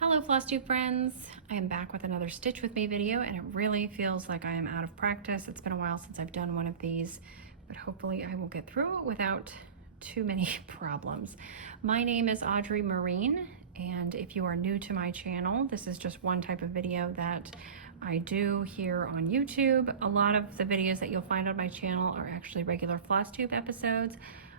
Hello Flosstube Friends! I am back with another Stitch With Me video, and it really feels like I am out of practice. It's been a while since I've done one of these, but hopefully I will get through it without too many problems. My name is Audrey Marine, and if you are new to my channel, this is just one type of video that I do here on YouTube. A lot of the videos that you'll find on my channel are actually regular Flosstube episodes.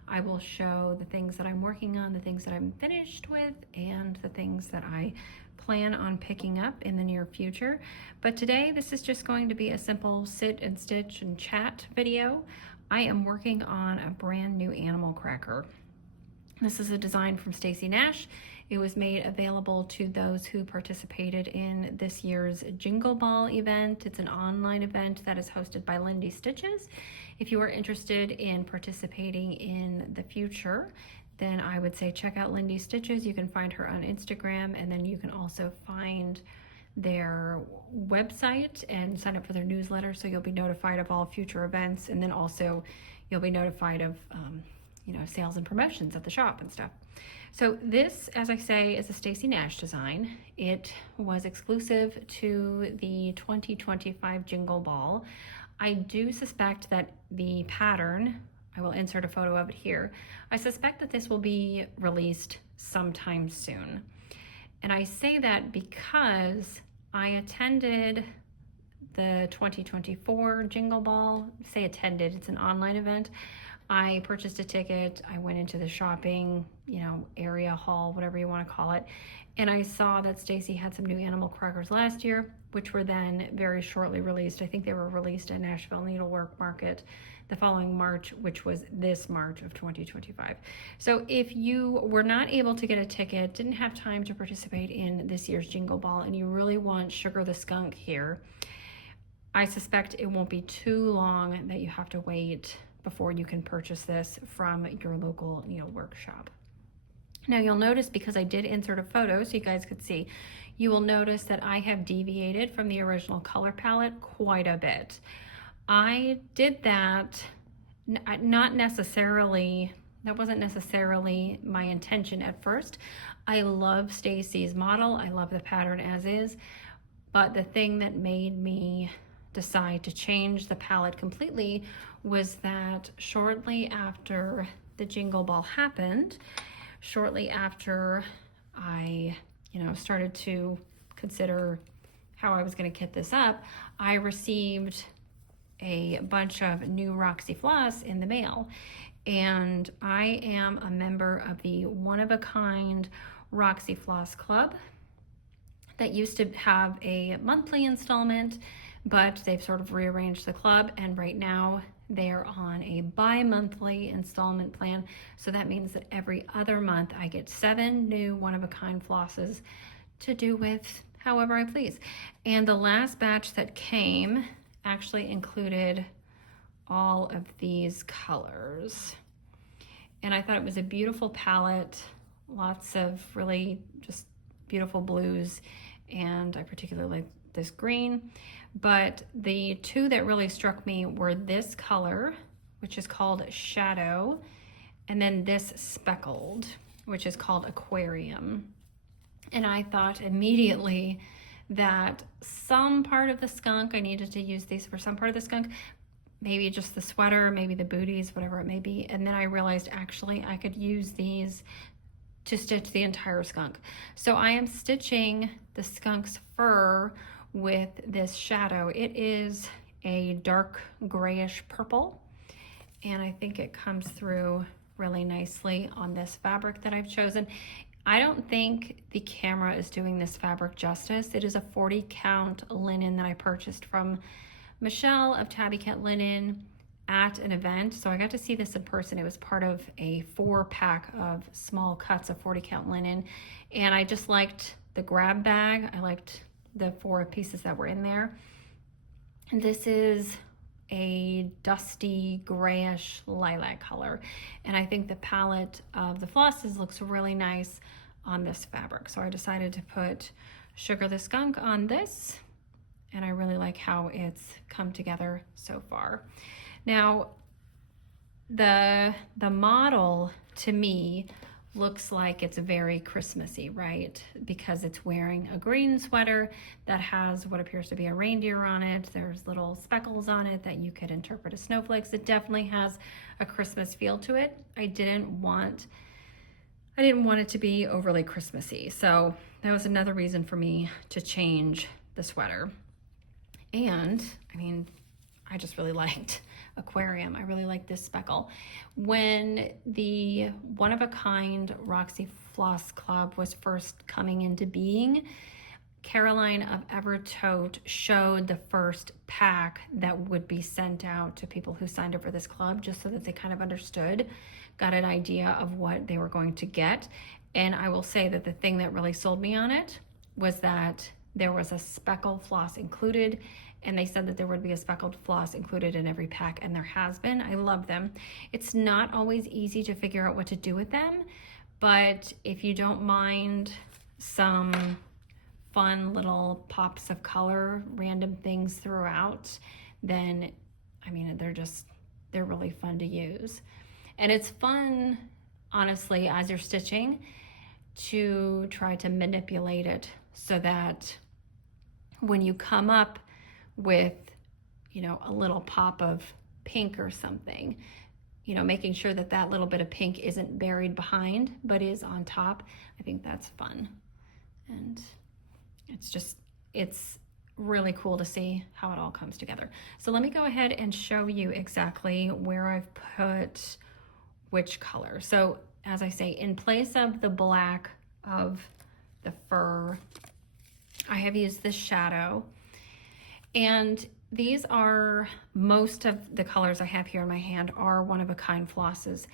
I will show the things that I'm working on, the things that I'm finished with, and the things that I plan on picking up in the near future. But today, this is just going to be a simple sit and stitch and chat video. I am working on a brand new animal cracker. This is a design from Stacy Nash. It was made available to those who participated in this year's Jingle Ball event. It's an online event that is hosted by Lindy Stitches. If you are interested in participating in the future, then I would say check out Lindy Stitches. You can find her on Instagram, and then you can also find their website and sign up for their newsletter, so you'll be notified of all future events, and then also you'll be notified of sales and promotions at the shop and stuff. So this, as I say, is a Stacy Nash design. It was exclusive to the 2025 Jingle Ball. I do suspect that the pattern, I will insert a photo of it here, I suspect that this will be released sometime soon. And I say that because I attended the 2024 Jingle Ball. Say attended, it's an online event. I purchased a ticket, I went into the shopping, area, hall, whatever you want to call it, and I saw that Stacy had some new animal crackers last year, which were then very shortly released. I think they were released at Nashville Needlework Market the following March, which was this March of 2025. So if you were not able to get a ticket, didn't have time to participate in this year's Jingle Ball, and you really want Sugar the Skunk here, I suspect it won't be too long that you have to wait before you can purchase this from your local needlework shop. Now you'll notice, because I did insert a photo so you guys could see, you will notice that I have deviated from the original color palette quite a bit. I did that not necessarily, that wasn't necessarily my intention at first. I love Stacy's model, I love the pattern as is, but the thing that made me decide to change the palette completely was that shortly after the Jingle Ball happened, shortly after I started to consider how I was going to kit this up, I received a bunch of new Roxy Floss in the mail, and I am a member of the one-of-a-kind Roxy Floss Club that used to have a monthly installment, but they've sort of rearranged the club, and right now they're on a bi-monthly installment plan. So that means that every other month I get 7 new one-of-a-kind flosses to do with however I please. And the last batch that came actually included all of these colors. And I thought it was a beautiful palette, lots of really just beautiful blues, and I particularly like this green. But the two that really struck me were this color, which is called Shadow, and then this speckled, which is called Aquarium. And I thought immediately that some part of the skunk, I needed to use these for some part of the skunk, maybe just the sweater, maybe the booties, whatever it may be. And then I realized actually I could use these to stitch the entire skunk. So I am stitching the skunk's fur with this shadow. It is a dark grayish purple, and I think it comes through really nicely on this fabric that I've chosen. I don't think the camera is doing this fabric justice. It is a 40 count linen that I purchased from Michelle of Tabby Cat Linen at an event. So I got to see this in person. It was part of a 4-pack of small cuts of 40 count linen, and I just liked the grab bag. I liked the 4 pieces that were in there. And this is a dusty grayish lilac color, and I think the palette of the flosses looks really nice on this fabric. So I decided to put Sugar the Skunk on this, and I really like how it's come together so far. Now the model to me looks like it's very Christmassy, right? Because it's wearing a green sweater that has what appears to be a reindeer on it. There's little speckles on it that you could interpret as snowflakes. It definitely has a Christmas feel to it. I didn't want it to be overly Christmassy. So that was another reason for me to change the sweater. And I mean, I just really liked aquarium. I really like this speckle. When the one-of-a-kind Roxy Floss Club was first coming into being, Caroline of Evertote showed the first pack that would be sent out to people who signed up for this club, just so that they kind of understood, got an idea of what they were going to get. And I will say that the thing that really sold me on it was that there was a speckle floss included, and they said that there would be a speckled floss included in every pack, and there has been. I love them. It's not always easy to figure out what to do with them, but if you don't mind some fun little pops of color, random things throughout, then I mean, they're really fun to use. And it's fun, honestly, as you're stitching, to try to manipulate it so that when you come up with, you know, a little pop of pink or something, you know, making sure that that little bit of pink isn't buried behind, but is on top. I think that's fun. And it's really cool to see how it all comes together. So let me go ahead and show you exactly where I've put which color. So as I say, in place of the black of the fur, I have used this shadow. And these are, most of the colors I have here in my hand are one-of-a-kind flosses.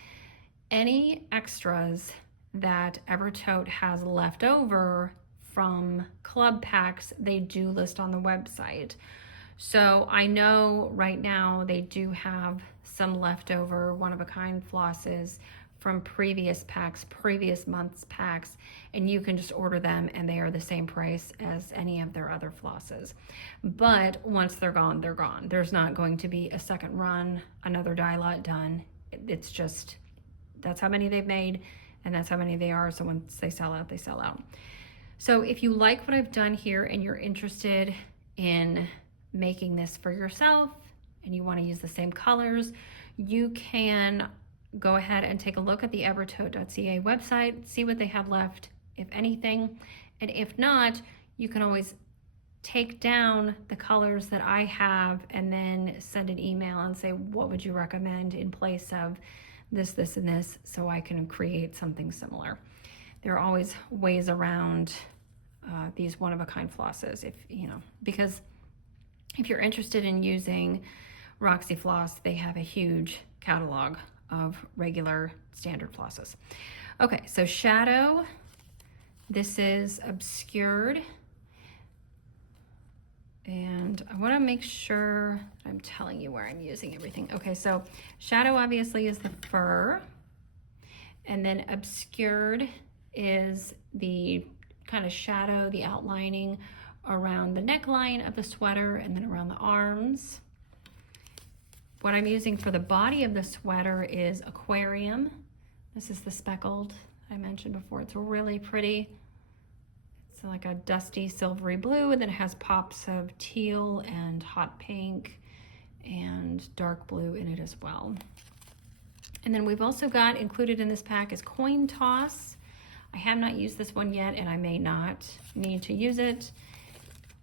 Any extras that Evertote has left over from club packs, they do list on the website. So I know right now they do have some leftover one-of-a-kind flosses from previous packs, previous month's packs, and you can just order them and they are the same price as any of their other flosses. But once they're gone, they're gone. There's not going to be a second run, another die lot done. It's just, that's how many they've made and that's how many they are. So once they sell out, they sell out. So if you like what I've done here and you're interested in making this for yourself and you want to use the same colors, you can go ahead and take a look at the Evertote.ca website, see what they have left, if anything. And if not, you can always take down the colors that I have and then send an email and say, what would you recommend in place of this, this, and this, so I can create something similar. There are always ways around these one-of-a-kind flosses, if you know, because if you're interested in using Roxy Floss, they have a huge catalog of regular standard flosses. Okay, so shadow, this is obscured. And I want to make sure I'm telling you where I'm using everything. Okay, so shadow obviously is the fur, and then obscured is the kind of shadow, the outlining around the neckline of the sweater and then around the arms. What I'm using for the body of the sweater is aquarium. This is the speckled I mentioned before. It's really pretty. It's like a dusty silvery blue, and then it has pops of teal and hot pink and dark blue in it as well. And then we've also got included in this pack is coin toss. I have not used this one yet, and I may not need to use it.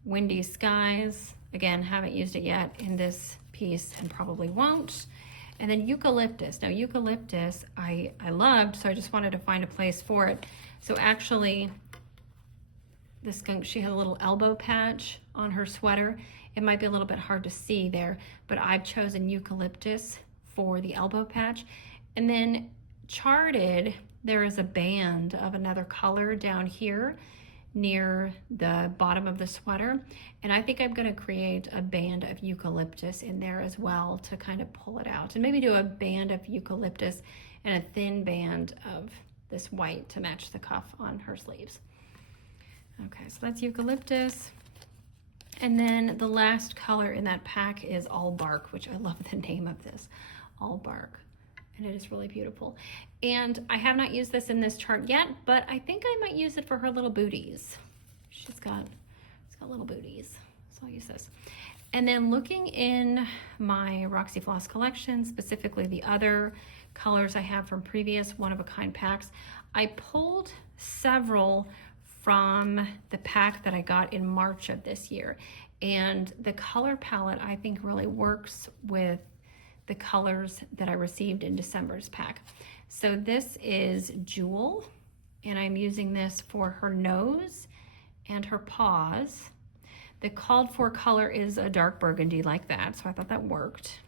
Windy skies, again, haven't used it yet in this piece and probably won't. And then eucalyptus. Now eucalyptus I loved, so I just wanted to find a place for it. So actually, this skunk, she had a little elbow patch on her sweater. It might be a little bit hard to see there, but I've chosen eucalyptus for the elbow patch. And then charted, there is a band of another color down here near the bottom of the sweater. And I think I'm gonna create a band of eucalyptus in there as well to kind of pull it out. And maybe do a band of eucalyptus and a thin band of this white to match the cuff on her sleeves. Okay, so that's eucalyptus. And then the last color in that pack is all bark, which I love the name of this, all bark. and it is really beautiful. And I have not used this in this chart yet, but I think I might use it for her little booties. She's got little booties, so I'll use this. And then looking in my Roxy Floss collection, specifically the other colors I have from previous one-of-a-kind packs, I pulled several from the pack that I got in March of this year. And the color palette, I think, really works with the colors that I received in December's pack. So this is Jewel, and I'm using this for her nose and her paws. The called for color is a dark burgundy like that, so I thought that worked.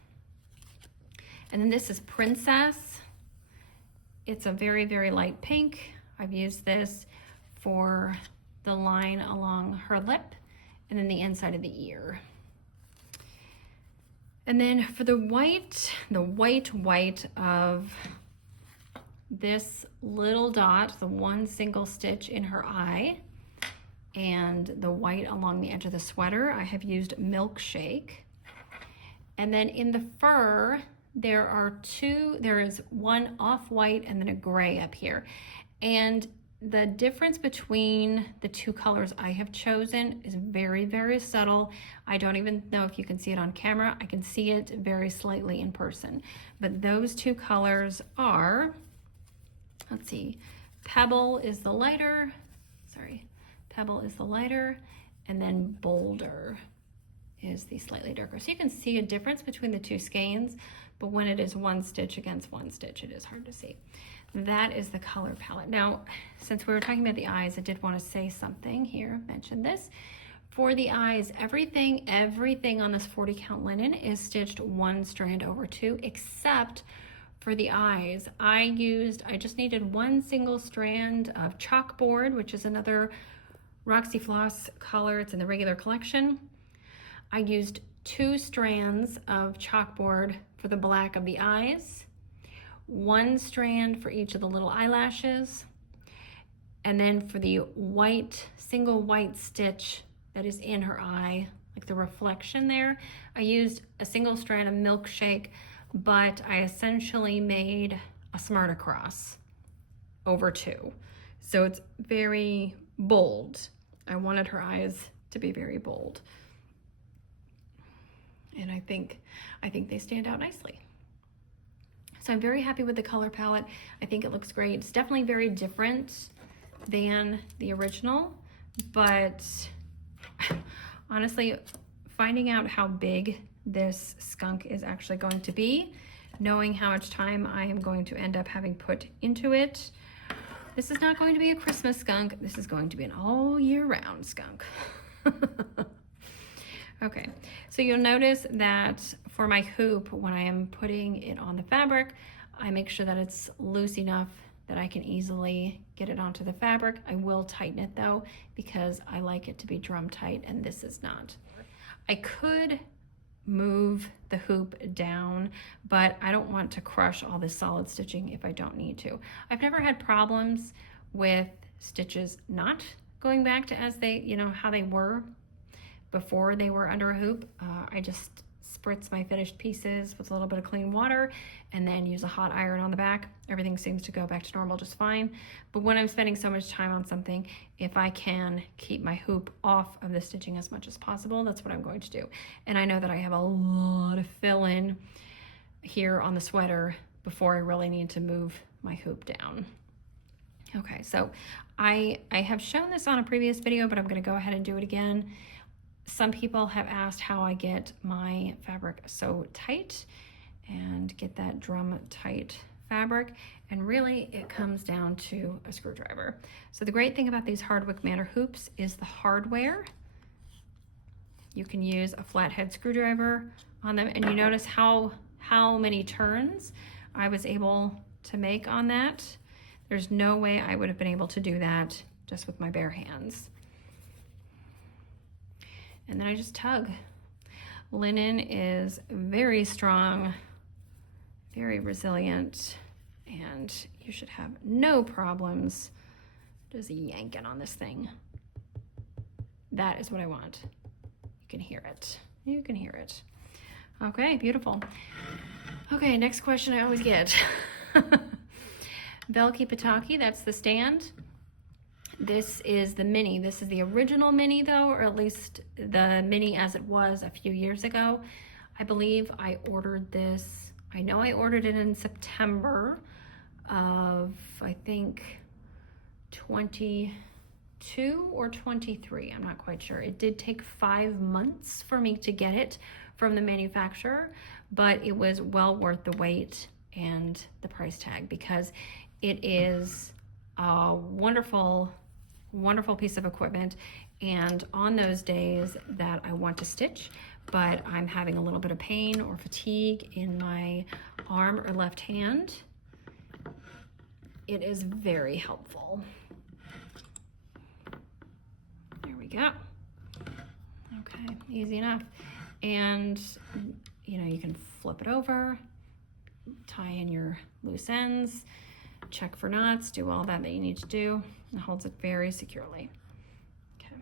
And then this is Princess. It's a very, very light pink. I've used this for the line along her lip and then the inside of the ear. And then for the white of this little dot, the one single stitch in her eye, and the white along the edge of the sweater, I have used Milkshake. And then in the fur, there is one off-white and then a gray up here. And the difference between the two colors I have chosen is very, very subtle. I don't even know if you can see it on camera. I can see it very slightly in person. But those two colors are, let's see, Pebble is the lighter, and then Boulder is the slightly darker. So you can see a difference between the two skeins, but when it is one stitch against one stitch, it is hard to see. That is the color palette. Now, since we were talking about the eyes, I did want to say something here, mention this. For the eyes, everything on this 40 count linen is stitched one strand over two, except for the eyes. I just needed one single strand of chalkboard, which is another Roxy Floss color. It's in the regular collection. I used 2 strands of chalkboard for the black of the eyes, 1 strand for each of the little eyelashes, and then for the single white stitch that is in her eye, like the reflection there, I used a single strand of Milkshake, but I essentially made a smart across over 2. So it's very bold. I wanted her eyes to be very bold. And I think they stand out nicely. So I'm very happy with the color palette. I think it looks great. It's definitely very different than the original, but honestly, finding out how big this skunk is actually going to be, knowing how much time I am going to end up having put into it, this is not going to be a Christmas skunk. This is going to be an all year round skunk. Okay, so you'll notice that for my hoop, when I am putting it on the fabric, I make sure that it's loose enough that I can easily get it onto the fabric. I will tighten it though, because I like it to be drum tight, and this is not. I could move the hoop down, but I don't want to crush all this solid stitching if I don't need to. I've never had problems with stitches not going back to as they, how they were before they were under a hoop. I just spritz my finished pieces with a little bit of clean water and then use a hot iron on the back. Everything seems to go back to normal just fine. But when I'm spending so much time on something, if I can keep my hoop off of the stitching as much as possible, that's what I'm going to do. And I know that I have a lot of fill-in here on the sweater before I really need to move my hoop down. Okay, so I have shown this on a previous video, but I'm going to go ahead and do it again. Some people have asked how I get my fabric so tight and get that drum tight fabric, and really it comes down to a screwdriver. So the great thing about these Hardwicke Manor hoops is the hardware. You can use a flathead screwdriver on them, and you notice how many turns I was able to make on that. There's no way I would have been able to do that just with my bare hands. And then I just tug. Linen is very strong, very resilient, and you should have no problems just yanking on this thing. That is what I want. You can hear it. You can hear it. Okay, beautiful. Okay, next question I always get. Belky Pataki, that's the stand. This is the mini. This is the original mini though, or at least the mini as it was a few years ago. I believe I ordered this, I know I ordered it in September of, I think, 22 or 23, I'm not quite sure. It did take 5 months for me to get it from the manufacturer, but it was well worth the wait and the price tag because it is a wonderful, wonderful piece of equipment. And on those days that I want to stitch, but I'm having a little bit of pain or fatigue in my arm or left hand, it is very helpful. There we go. Okay, easy enough. And you know, you can flip it over, tie in your loose ends, check for knots, do all that you need to do. It holds it very securely. Okay.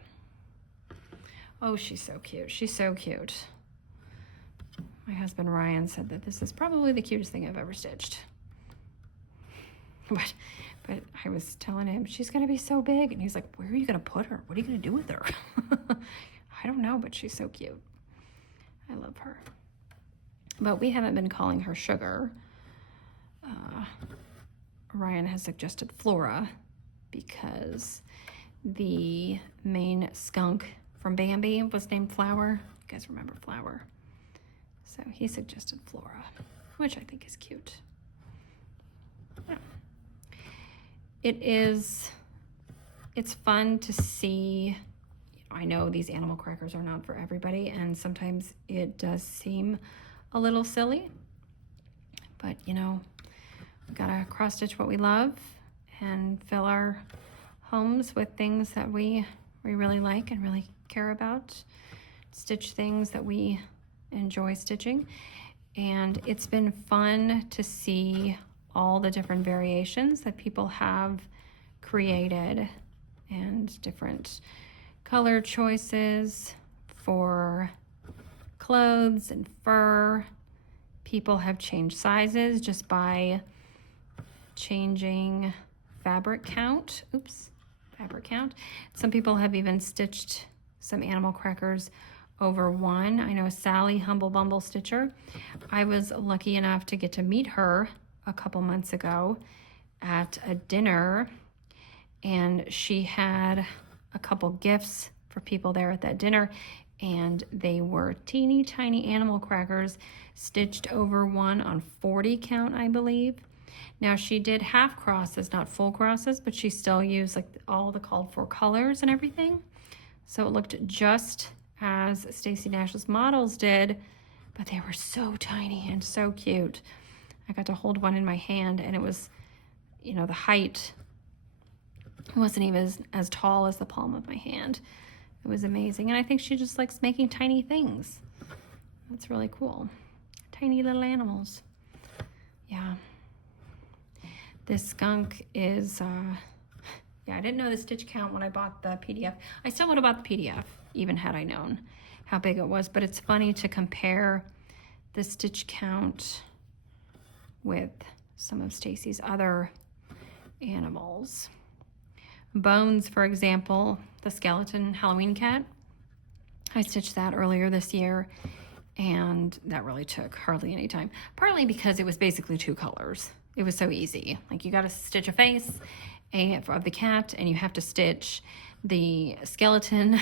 Oh, she's so cute. She's so cute. My husband Ryan said that this is probably the cutest thing I've ever stitched. But I was telling him, she's gonna be so big. And he's like, where are you gonna put her? What are you gonna do with her? I don't know, but she's so cute. I love her. But we haven't been calling her Sugar. Ryan has suggested Flora because the main skunk from Bambi was named Flower. You guys remember Flower? So he suggested Flora, which I think is cute. Yeah. It's fun to see. I know these animal crackers are not for everybody, and sometimes it does seem a little silly, but you know, we gotta cross stitch what we love and fill our homes with things that we really like and really care about, stitch things that we enjoy stitching. And it's been fun to see all the different variations that people have created and different color choices for clothes and fur. People have changed sizes just by changing fabric count. Oops, fabric count. Some people have even stitched some animal crackers over one. I know Sally, Humble Bumble Stitcher. I was lucky enough to get to meet her a couple months ago at a dinner, and she had a couple gifts for people there at that dinner, and they were teeny tiny animal crackers stitched over one on 40 count, I believe. Now she did half crosses, not full crosses, but she still used like all the called for colors and everything. So it looked just as Stacy Nash's models did, but they were so tiny and so cute. I got to hold one in my hand, and it was, you know, the height wasn't even as tall as the palm of my hand. It was amazing. And I think she just likes making tiny things. That's really cool. Tiny little animals. Yeah. This skunk is, yeah, I didn't know the stitch count when I bought the PDF. I still would have bought the PDF, even had I known how big it was. But it's funny to compare the stitch count with some of Stacy's other animals. Bones, for example, the skeleton Halloween cat. I stitched that earlier this year, and that really took hardly any time. Partly because it was basically 2 colors. It was so easy. Like, you got to stitch a face of the cat, and you have to stitch the skeleton,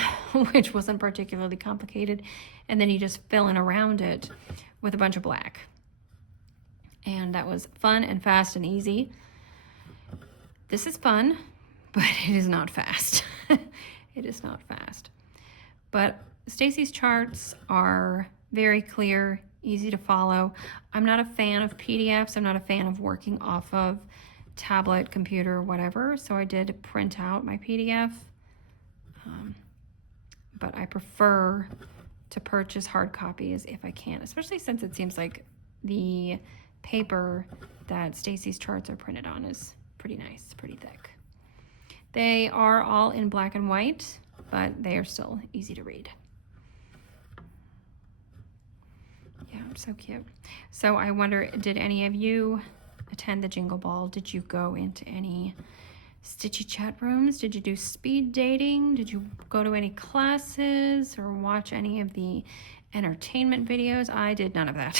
which wasn't particularly complicated, and then you just fill in around it with a bunch of black. And that was fun and fast and easy. This is fun, but it is not fast. It is not fast. But Stacy's charts are very clear, easy to follow. I'm not a fan of PDFs. I'm not a fan of working off of tablet, computer, whatever. So I did print out my PDF. But I prefer to purchase hard copies if I can, especially since it seems like the paper that Stacy's charts are printed on is pretty nice, pretty thick. They are all in black and white, but they are still easy to read. Yeah, so cute. So I wonder, did any of you attend the Jingle Ball? Did you go into any Stitchy chat rooms? Did you do speed dating? Did you go to any classes or watch any of the entertainment videos? I did none of that.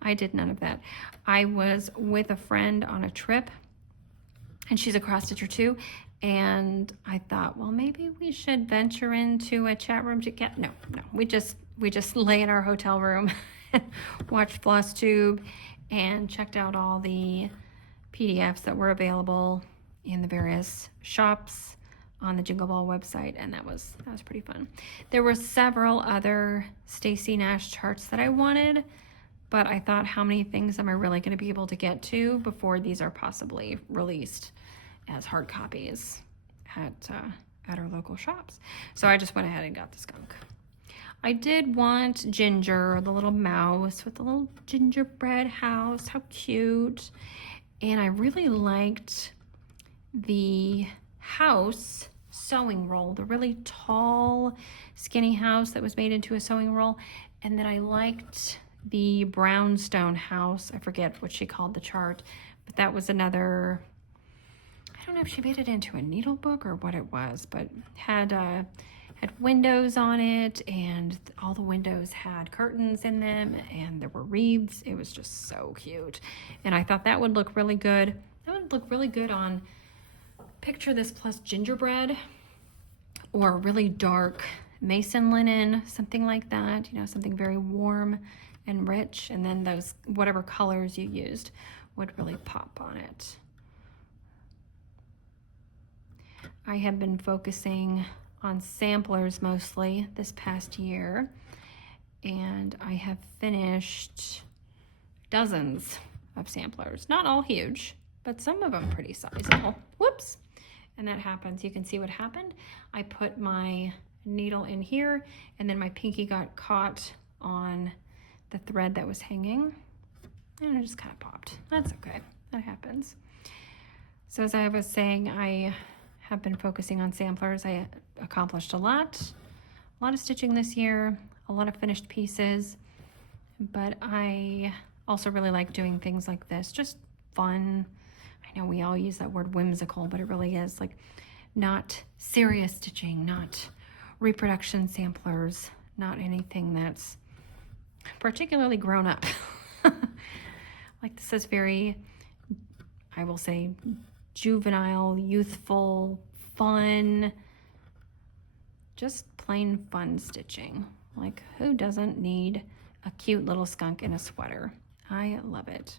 I did none of that. I was with a friend on a trip, and she's a cross stitcher too, and I thought, well, maybe we should venture into a chat room to get, no, we just lay in our hotel room and watched Flosstube and checked out all the PDFs that were available in the various shops on the Jingle Ball website, and that was pretty fun. There were several other Stacy Nash charts that I wanted, but I thought, how many things am I really going to be able to get to before these are possibly released as hard copies at our local shops? So I just went ahead and got the skunk. I did want Ginger, the little mouse with the little gingerbread house. How cute. And I really liked the house sewing roll, the really tall, skinny house that was made into a sewing roll. And then I liked the brownstone house. I forget what she called the chart, but that was another, I don't know if she made it into a needle book or what it was, but had windows on it, and all the windows had curtains in them, and there were wreaths. It was just so cute. And I thought that would look really good. That would look really good on, picture this plus gingerbread, or really dark mason linen, something like that, you know, something very warm and rich, and then those, whatever colors you used would really pop on it. I have been focusing on samplers mostly this past year, and I have finished dozens of samplers. Not all huge, but some of them pretty sizable. Whoops. And that happens. You can see what happened. I put my needle in here, and then my pinky got caught on the thread that was hanging, and it just kind of popped. That's okay. That happens. So as I was saying, I have been focusing on samplers. I accomplished a lot of stitching this year, a lot of finished pieces, but I also really like doing things like this, just fun. I know we all use that word whimsical, but it really is like not serious stitching, not reproduction samplers, not anything that's particularly grown up. Like this is very, I will say, juvenile, youthful, fun, just plain fun stitching. Like, who doesn't need a cute little skunk in a sweater? I love it.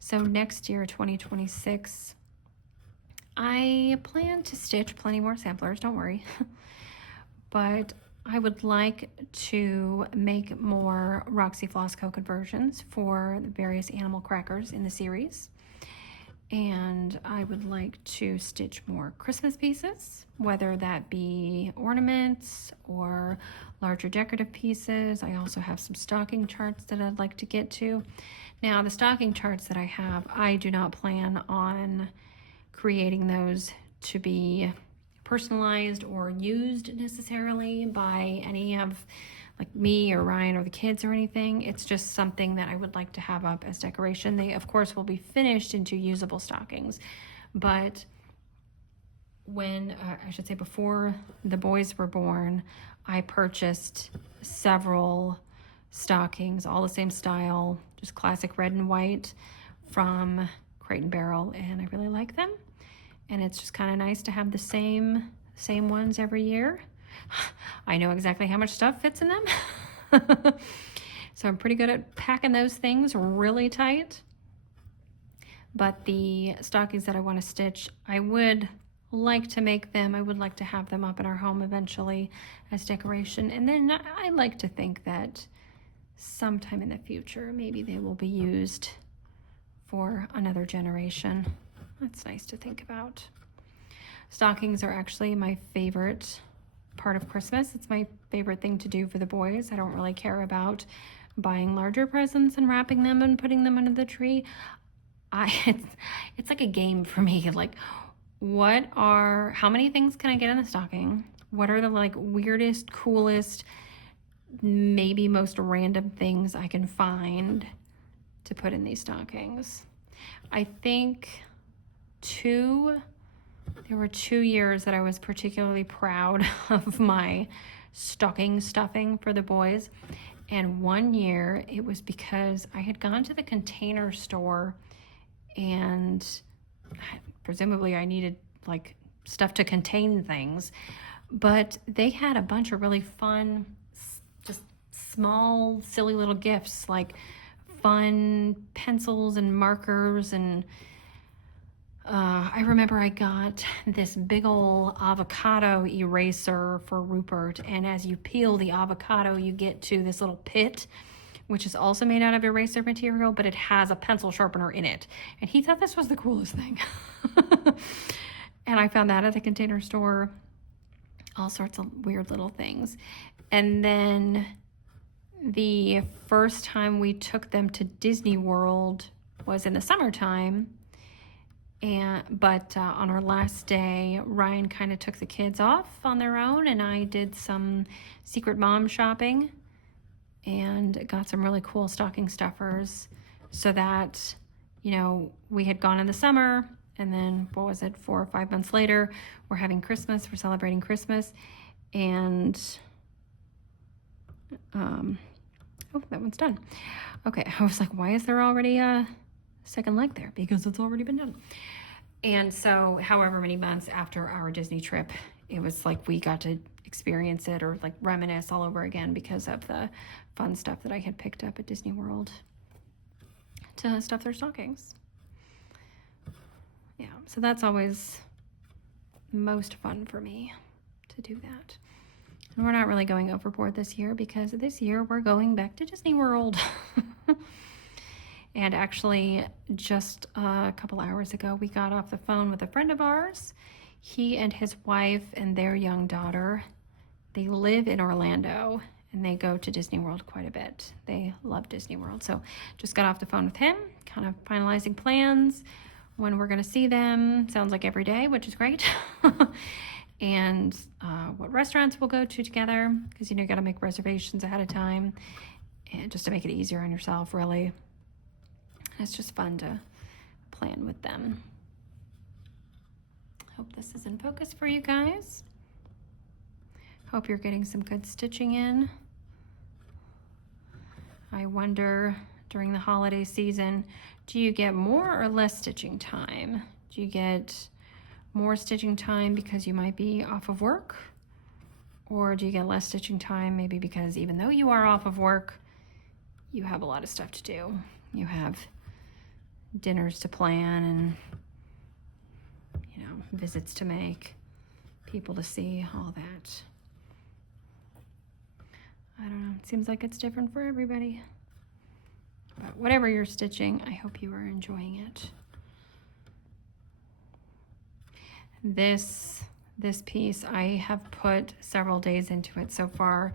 So next year, 2026, I plan to stitch plenty more samplers, don't worry. But I would like to make more Roxy Floss Co conversions for the various animal crackers in the series. And I would like to stitch more Christmas pieces, whether that be ornaments or larger decorative pieces. I also have some stocking charts that I'd like to get to. Now, the stocking charts that I have, I do not plan on creating those to be personalized or used necessarily by any of like me or Ryan or the kids or anything. It's just something that I would like to have up as decoration. They, of course, will be finished into usable stockings, but when, I should say before the boys were born, I purchased several stockings, all the same style, just classic red and white from Crate & Barrel, and I really like them. And it's just kind of nice to have the same ones every year. I know exactly how much stuff fits in them. So I'm pretty good at packing those things really tight. But the stockings that I want to stitch, I would like to make them. I would like to have them up in our home eventually as decoration. And then I like to think that sometime in the future, maybe they will be used for another generation. That's nice to think about. Stockings are actually my favorite part of Christmas. It's my favorite thing to do for the boys. I don't really care about buying larger presents and wrapping them and putting them under the tree. It's like a game for me. Like, how many things can I get in the stocking? What are the like weirdest, coolest, maybe most random things I can find to put in these stockings. I think there were 2 years that I was particularly proud of my stocking stuffing for the boys. And 1 year it was because I had gone to the Container Store and presumably I needed like stuff to contain things, but they had a bunch of really fun, just small, silly little gifts like fun pencils and markers. And I remember I got this big old avocado eraser for Rupert, and as you peel the avocado you get to this little pit, which is also made out of eraser material, but it has a pencil sharpener in it, and he thought this was the coolest thing. And I found that at the Container Store. All sorts of weird little things. And then the first time we took them to Disney World was in the summertime. But on our last day, Ryan kind of took the kids off on their own, and I did some secret mom shopping and got some really cool stocking stuffers so that, you know, we had gone in the summer, and then, what was it, 4 or 5 months later, we're having Christmas, we're celebrating Christmas, and, oh, that one's done. Okay, I was like, why is there already a second leg there? Because it's already been done. And so, however many months after our Disney trip, it was like we got to experience it or like reminisce all over again because of the fun stuff that I had picked up at Disney World to stuff their stockings. Yeah, so that's always most fun for me to do that. And we're not really going overboard this year because this year we're going back to Disney World. And actually, just a couple hours ago, we got off the phone with a friend of ours. He and his wife and their young daughter, they live in Orlando, and they go to Disney World quite a bit. They love Disney World. So just got off the phone with him, kind of finalizing plans, when we're going to see them. Sounds like every day, which is great. And what restaurants we'll go to together, because, you know, you got to make reservations ahead of time, and just to make it easier on yourself, really. It's just fun to plan with them. Hope this is in focus for you guys. Hope you're getting some good stitching in. I wonder, during the holiday season, do you get more or less stitching time? Do you get more stitching time because you might be off of work? Or do you get less stitching time maybe because even though you are off of work, you have a lot of stuff to do? You have dinners to plan and, you know, visits to make, people to see, all that. I don't know, it seems like it's different for everybody. But whatever you're stitching, I hope you are enjoying it. This piece, I have put several days into it so far,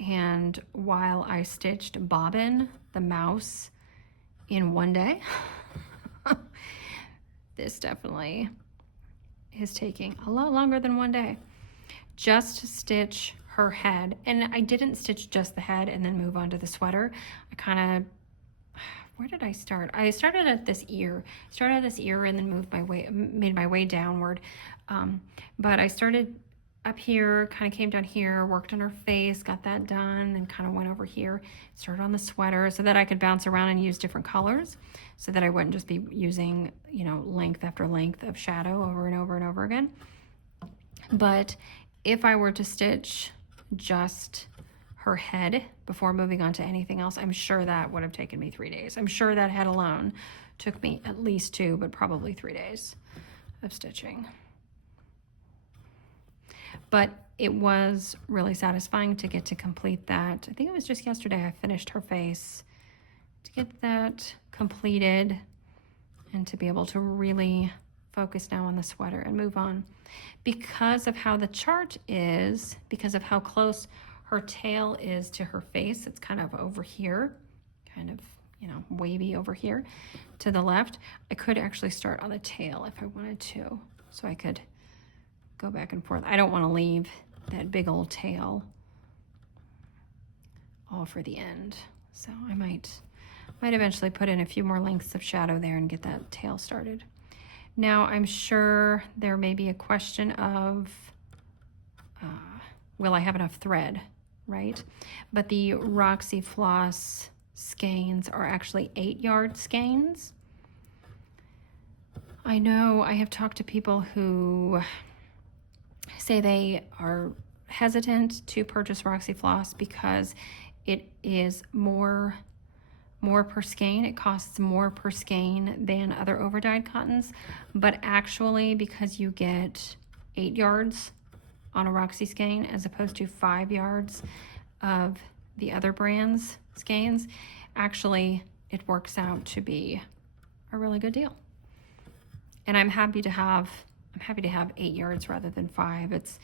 and while I stitched Bobbin, the mouse, in 1 day, this definitely is taking a lot longer than 1 day just to stitch her head. And I didn't stitch just the head and then move on to the sweater. I kind of, where did I start? I started at this ear, and then made my way downward. But I started up here, kind of came down here, worked on her face, got that done, and kind of went over here, started on the sweater so that I could bounce around and use different colors so that I wouldn't just be using, you know, length after length of shadow over and over and over again. But if I were to stitch just her head before moving on to anything else, I'm sure that would have taken me 3 days. I'm sure that head alone took me at least 2, but probably 3 days of stitching. But it was really satisfying to get to complete that. I think it was just yesterday I finished her face, to get that completed and to be able to really focus now on the sweater and move on. Because of how the chart is, because of how close her tail is to her face, it's kind of over here, kind of, you know, wavy over here to the left. I could actually start on the tail if I wanted to, so I could go back and forth. I don't want to leave that big old tail all for the end. So I might eventually put in a few more lengths of shadow there and get that tail started. Now I'm sure there may be a question of, will I have enough thread, right? But the Roxy Floss skeins are actually 8-yard skeins. I know I have talked to people who say they are hesitant to purchase Roxy Floss because it is more per skein. It costs more per skein than other over-dyed cottons, but actually because you get 8 yards on a Roxy skein as opposed to 5 yards of the other brands skeins, actually it works out to be a really good deal. And I'm happy to have 8 yards rather than 5. It's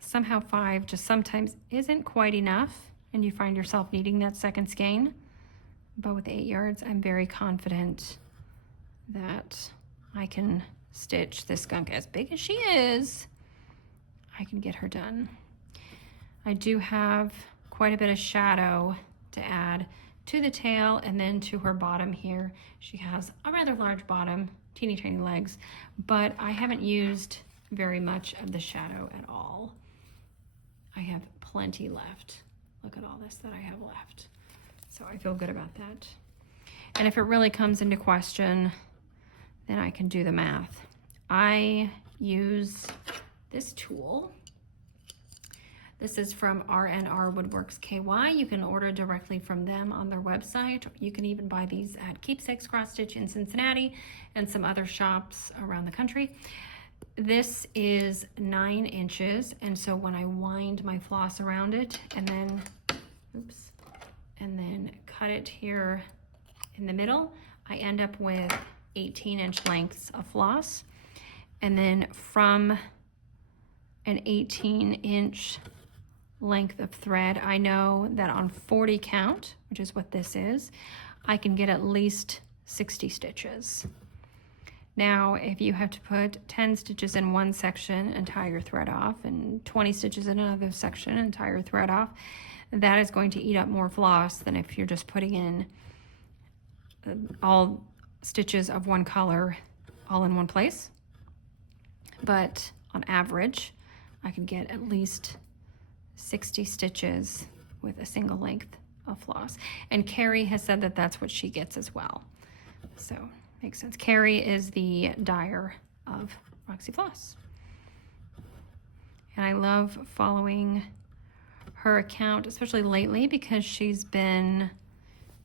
somehow 5 just sometimes isn't quite enough and you find yourself needing that second skein. But with 8 yards, I'm very confident that I can stitch this skunk as big as she is. I can get her done. I do have quite a bit of shadow to add to the tail and then to her bottom here. She has a rather large bottom, teeny tiny legs, but I haven't used very much of the shadow at all. I have plenty left. Look at all this that I have left. So I feel good about that. And if it really comes into question, then I can do the math. I use this tool. This is from RNR Woodworks KY. You can order directly from them on their website. You can even buy these at Keepsakes Cross Stitch in Cincinnati and some other shops around the country. This is 9 inches, and so when I wind my floss around it and then, and then cut it here in the middle, I end up with 18-inch lengths of floss. And then from an 18-inch length of thread, I know that on 40 count, which is what this is, I can get at least 60 stitches. Now, if you have to put 10 stitches in one section and tie your thread off, and 20 stitches in another section and tie your thread off, that is going to eat up more floss than if you're just putting in all stitches of one color all in one place. But on average, I can get at least 60 stitches with a single length of floss. And Carrie has said that that's what she gets as well. So makes sense. Carrie is the dyer of Roxy Floss. And I love following her account, especially lately, because she's been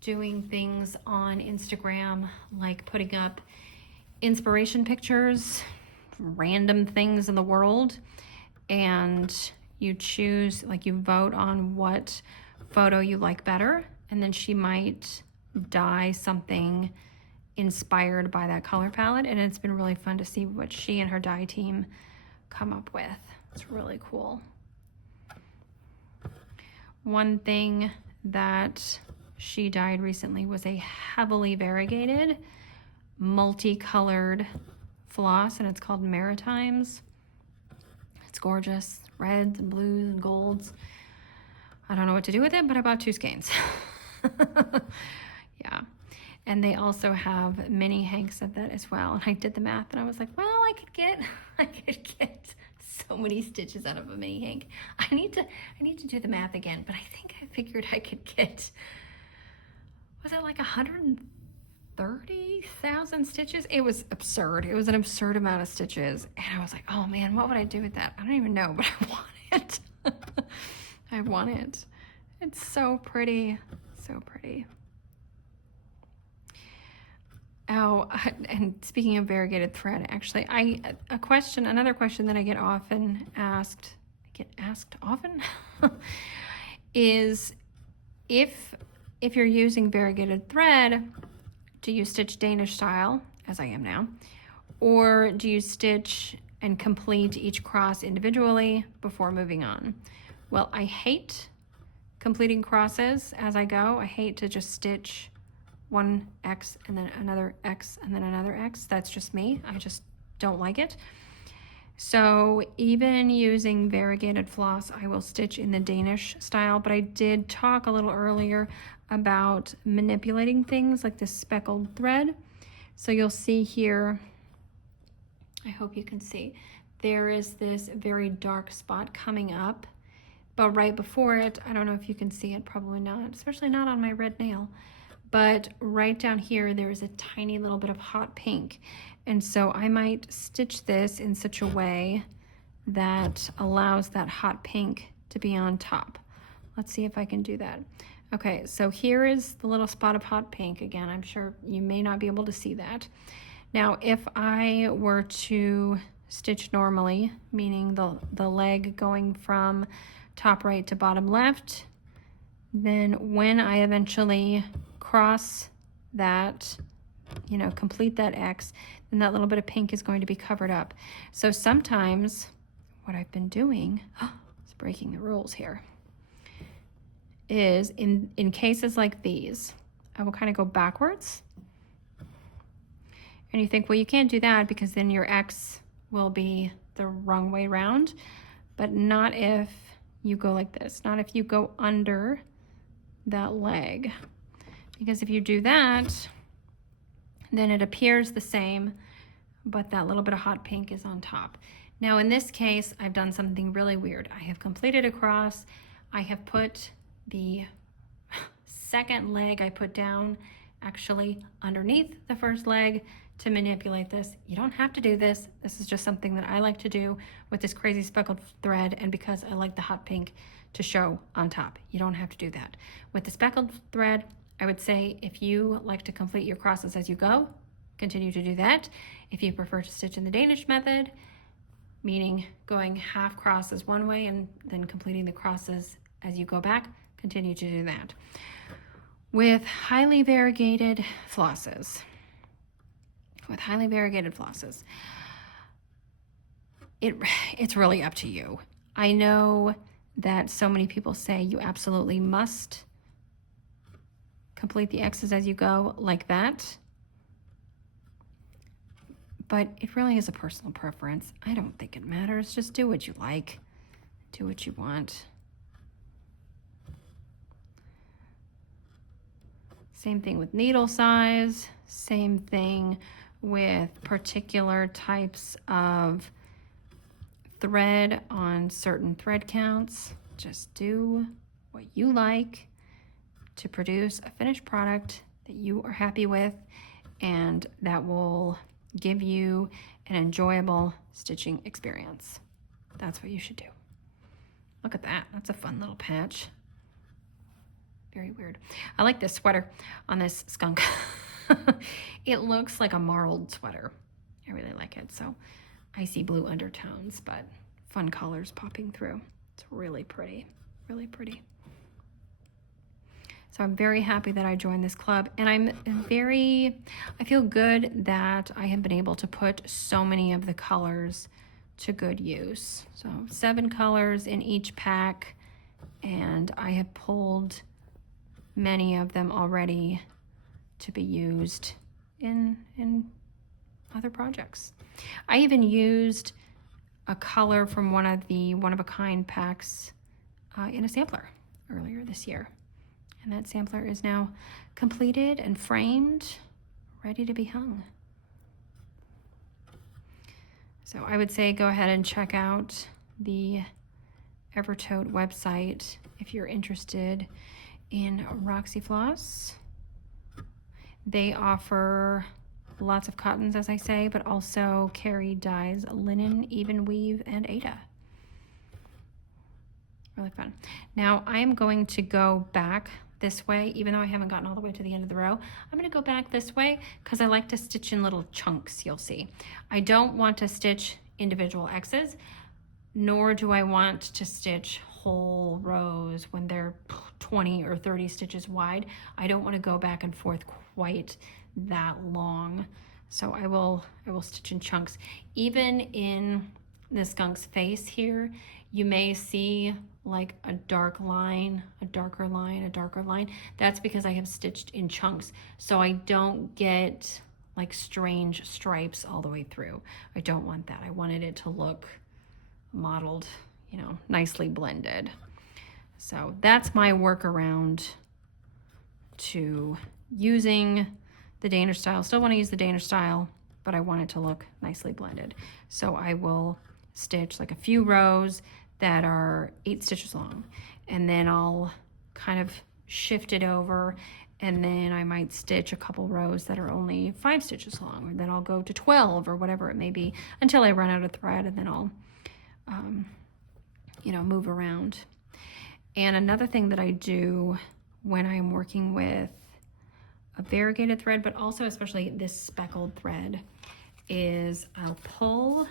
doing things on Instagram, like putting up inspiration pictures, random things in the world, and you choose, like you vote on what photo you like better, and then she might dye something inspired by that color palette, and it's been really fun to see what she and her dye team come up with. It's really cool. One thing that she dyed recently was a heavily variegated, multicolored floss, and it's called Maritimes. It's gorgeous, reds and blues and golds. I don't know what to do with it, but I bought 2 skeins. Yeah. And they also have mini hanks of that as well. And I did the math and I was like, well, I could get so many stitches out of a mini hank. I need to do the math again, but I think I figured I could get, was it like 130,000 stitches? It was absurd. It was an absurd amount of stitches. And I was like, oh man, what would I do with that? I don't even know, but I want it. I want it. It's so pretty, so pretty. Oh, and speaking of variegated thread, actually, another question that I get asked often, is if you're using variegated thread, do you stitch Danish style, as I am now, or do you stitch and complete each cross individually before moving on? Well, I hate completing crosses as I go. I hate to just stitch one X and then another X and then another X. That's just me. I just don't like it. So even using variegated floss, I will stitch in the Danish style, but I did talk a little earlier about manipulating things like this speckled thread. So you'll see here, I hope you can see, there is this very dark spot coming up, but right before it, I don't know if you can see it, probably not, especially not on my red nail, but right down here, there is a tiny little bit of hot pink. And so I might stitch this in such a way that allows that hot pink to be on top. Let's see if I can do that. Okay, so here is the little spot of hot pink. Again, I'm sure you may not be able to see that. Now, if I were to stitch normally, meaning the leg going from top right to bottom left, then when I eventually cross that, you know, complete that X, then that little bit of pink is going to be covered up. So sometimes what I've been doing, it's breaking the rules here, is in cases like these, I will kind of go backwards. And you think, well, you can't do that because then your X will be the wrong way around, but not if you go like this, not if you go under that leg. Because if you do that, then it appears the same, but that little bit of hot pink is on top. Now in this case, I've done something really weird. I have completed a cross. I have put the second leg I put down actually underneath the first leg to manipulate this. You don't have to do this. This is just something that I like to do with this crazy speckled thread, and because I like the hot pink to show on top. You don't have to do that. With the speckled thread, I would say if you like to complete your crosses as you go, continue to do that. If you prefer to stitch in the Danish method, meaning going half crosses one way and then completing the crosses as you go back, continue to do that. With highly variegated flosses, it's really up to you. I know that so many people say you absolutely must complete the X's as you go like that, but it really is a personal preference. I don't think it matters. Just do what you like, do what you want. Same thing with needle size, same thing with particular types of thread on certain thread counts. Just do what you like to produce a finished product that you are happy with and that will give you an enjoyable stitching experience. That's what you should do. Look at that. That's a fun little patch. Very weird. I like this sweater on this skunk. It looks like a marled sweater. I really like it. So icy blue undertones, but fun colors popping through. It's really pretty, really pretty. So I'm very happy that I joined this club, and I feel good that I have been able to put so many of the colors to good use. So 7 colors in each pack, and I have pulled many of them already to be used in other projects. I even used a color from one of the one-of-a-kind packs in a sampler earlier this year. And that sampler is now completed and framed, ready to be hung. So I would say go ahead and check out the Evertote website if you're interested in Roxy Floss. They offer lots of cottons, as I say, but also carry dyes, linen, even weave, and Aida. Really fun. Now I am going to go back this way, even though I haven't gotten all the way to the end of the row. I'm going to go back this way because I like to stitch in little chunks, you'll see. I don't want to stitch individual X's, nor do I want to stitch whole rows when they're 20 or 30 stitches wide. I don't want to go back and forth quite that long. So I will stitch in chunks. Even in the skunk's face here, you may see like a dark line, a darker line, a darker line. That's because I have stitched in chunks. So I don't get like strange stripes all the way through. I don't want that. I wanted it to look modeled, you know, nicely blended. So that's my workaround to using the Danish style. Still want to use the Danish style, but I want it to look nicely blended. So I will stitch like a few rows that are 8 stitches long, and then I'll kind of shift it over, and then I might stitch a couple rows that are only 5 stitches long, or then I'll go to 12 or whatever it may be until I run out of thread, and then I'll you know, move around. And another thing that I do when I'm working with a variegated thread, but also especially this speckled thread, is I'll pull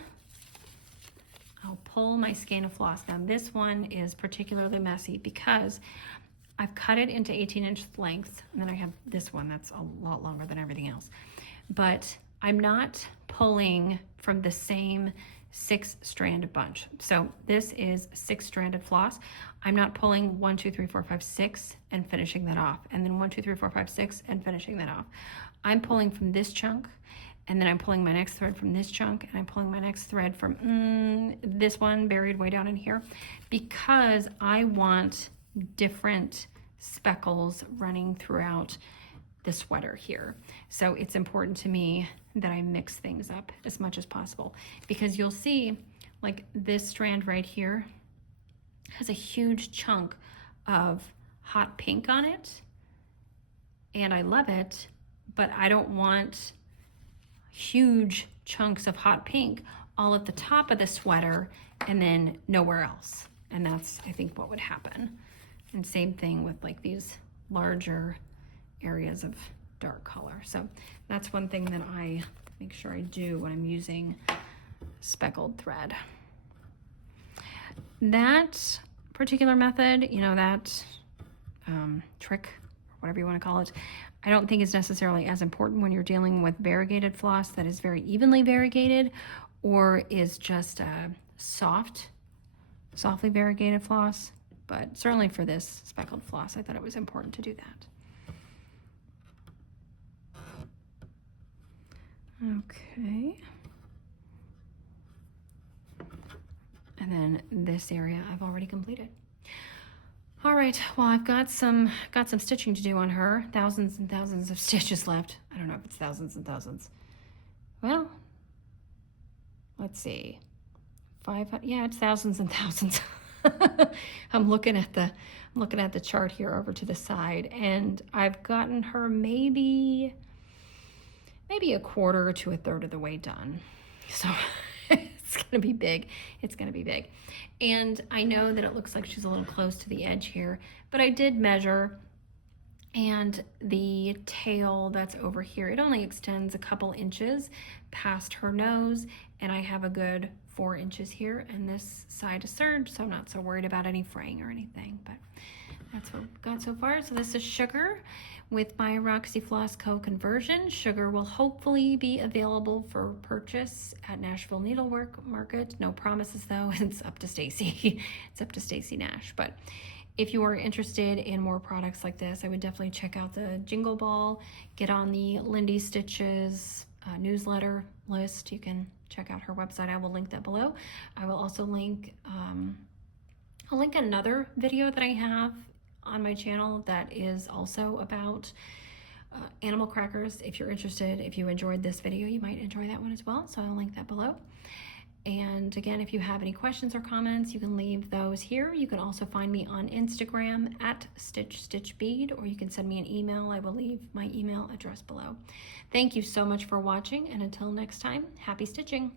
my skein of floss. Now this one is particularly messy because I've cut it into 18-inch lengths, and then I have this one that's a lot longer than everything else. But I'm not pulling from the same 6-strand bunch. So this is 6-stranded floss. I'm not pulling 1, 2, 3, 4, 5, 6 and finishing that off, and then 1, 2, 3, 4, 5, 6 and finishing that off. I'm pulling from this chunk, and then I'm pulling my next thread from this chunk, and I'm pulling my next thread from this one buried way down in here, because I want different speckles running throughout the sweater here. So it's important to me that I mix things up as much as possible, because you'll see like this strand right here has a huge chunk of hot pink on it, and I love it, but I don't want huge chunks of hot pink all at the top of the sweater and then nowhere else. And that's, I think, what would happen. And same thing with like these larger areas of dark color. So that's one thing that I make sure I do when I'm using speckled thread. That particular method, you know, that trick, or whatever you want to call it, I don't think is necessarily as important when you're dealing with variegated floss that is very evenly variegated, or is just a softly variegated floss. But certainly for this speckled floss, I thought it was important to do that. Okay. And then this area I've already completed. All right, well, I've got some stitching to do on her. Thousands and thousands of stitches left. I don't know if it's thousands and thousands. Well, let's see. Yeah, it's thousands and thousands. I'm looking at the chart here over to the side, and I've gotten her maybe a quarter to a third of the way done. So it's gonna be big. It's gonna be big. And I know that it looks like she's a little close to the edge here, but I did measure, and the tail that's over here, it only extends a couple inches past her nose, and I have a good 4 inches here, and this side is serged, so I'm not so worried about any fraying or anything, but that's what we've got so far. So this is Sugar with my Roxy Floss Co conversion. Sugar will hopefully be available for purchase at Nashville Needlework Market. No promises though, it's up to Stacy. It's up to Stacy Nash. But if you are interested in more products like this, I would definitely check out the Jingle Ball, get on the Lindy Stitches newsletter list. You can check out her website. I will link that below. I will also link, I'll link another video that I have on my channel that is also about animal crackers. If you're interested, if you enjoyed this video, you might enjoy that one as well. So I'll link that below. And again, if you have any questions or comments, you can leave those here. You can also find me on Instagram at StitchStitchBead, or you can send me an email. I will leave my email address below. Thank you so much for watching, and until next time, happy stitching.